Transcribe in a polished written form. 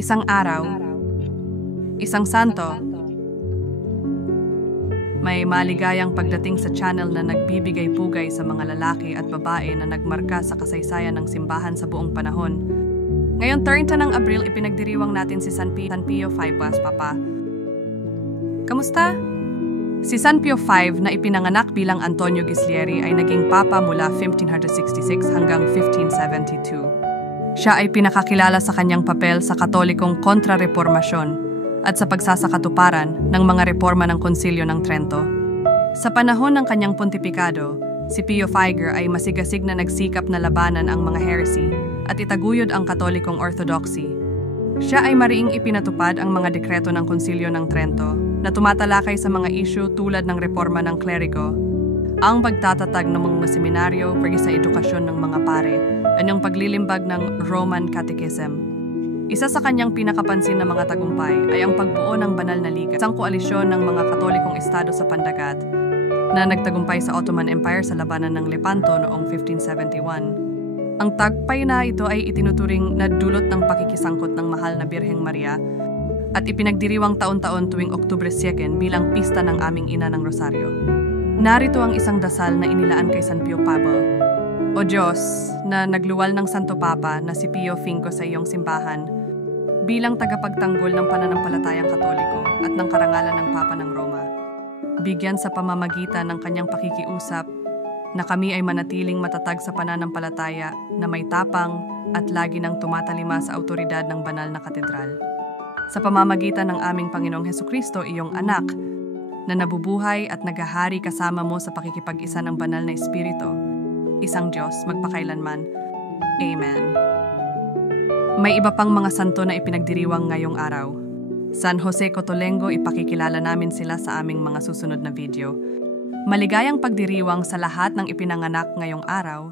Isang araw, isang santo, may maligayang pagdating sa channel na nagbibigay pugay sa mga lalaki at babae na nagmarka sa kasaysayan ng simbahan sa buong panahon. Ngayon 30 ng Abril, ipinagdiriwang natin si San Pio V, Papa. Kamusta? Si San Pio V na ipinanganak bilang Antonio Ghislieri ay naging papa mula 1566 hanggang 1572. Siya ay pinakakilala sa kanyang papel sa Katolikong kontrarepormasyon at sa pagsasakatuparan ng mga reforma ng Konsilyo ng Trento. Sa panahon ng kanyang pontipikado, si Pio V ay masigasig na nagsikap na labanan ang mga heresy at itaguyod ang Katolikong Orthodoxy. Siya ay mariing ipinatupad ang mga dekreto ng Konsilyo ng Trento na tumatalakay sa mga isyu tulad ng reforma ng kleriko, ang pagtatatag ng mga seminaryo para sa edukasyon ng mga pare, at yung paglilimbag ng Roman Catechism. Isa sa kanyang pinakapansin na mga tagumpay ay ang pagbuo ng Banal na Liga, isang koalisyon ng mga Katolikong estado sa Pandagat na nagtagumpay sa Ottoman Empire sa labanan ng Lepanto noong 1571. Ang tagpay na ito ay itinuturing na dulot ng pakikisangkot ng Mahal na Birheng Maria at ipinagdiriwang taon-taon tuwing Oktubre 2 bilang pista ng Aming Ina ng Rosario. Narito ang isang dasal na inilaan kay San Pio Pablo. O Diyos, na nagluwal ng Santo Papa na si Pio V sa iyong simbahan, bilang tagapagtanggol ng pananampalatayang Katoliko at ng karangalan ng Papa ng Roma, bigyan sa pamamagitan ng kanyang pakikiusap na kami ay manatiling matatag sa pananampalataya na may tapang at lagi nang tumatalima sa autoridad ng banal na katedral. Sa pamamagitan ng aming Panginoong Hesukristo, iyong anak, na nabubuhay at naghahari kasama mo sa pakikipag-isa ng banal na Espiritu, isang Diyos magpakailanman. Amen. May iba pang mga santo na ipinagdiriwang ngayong araw. San Jose Cotolengo, ipakikilala namin sila sa aming mga susunod na video. Maligayang pagdiriwang sa lahat ng ipinanganak ngayong araw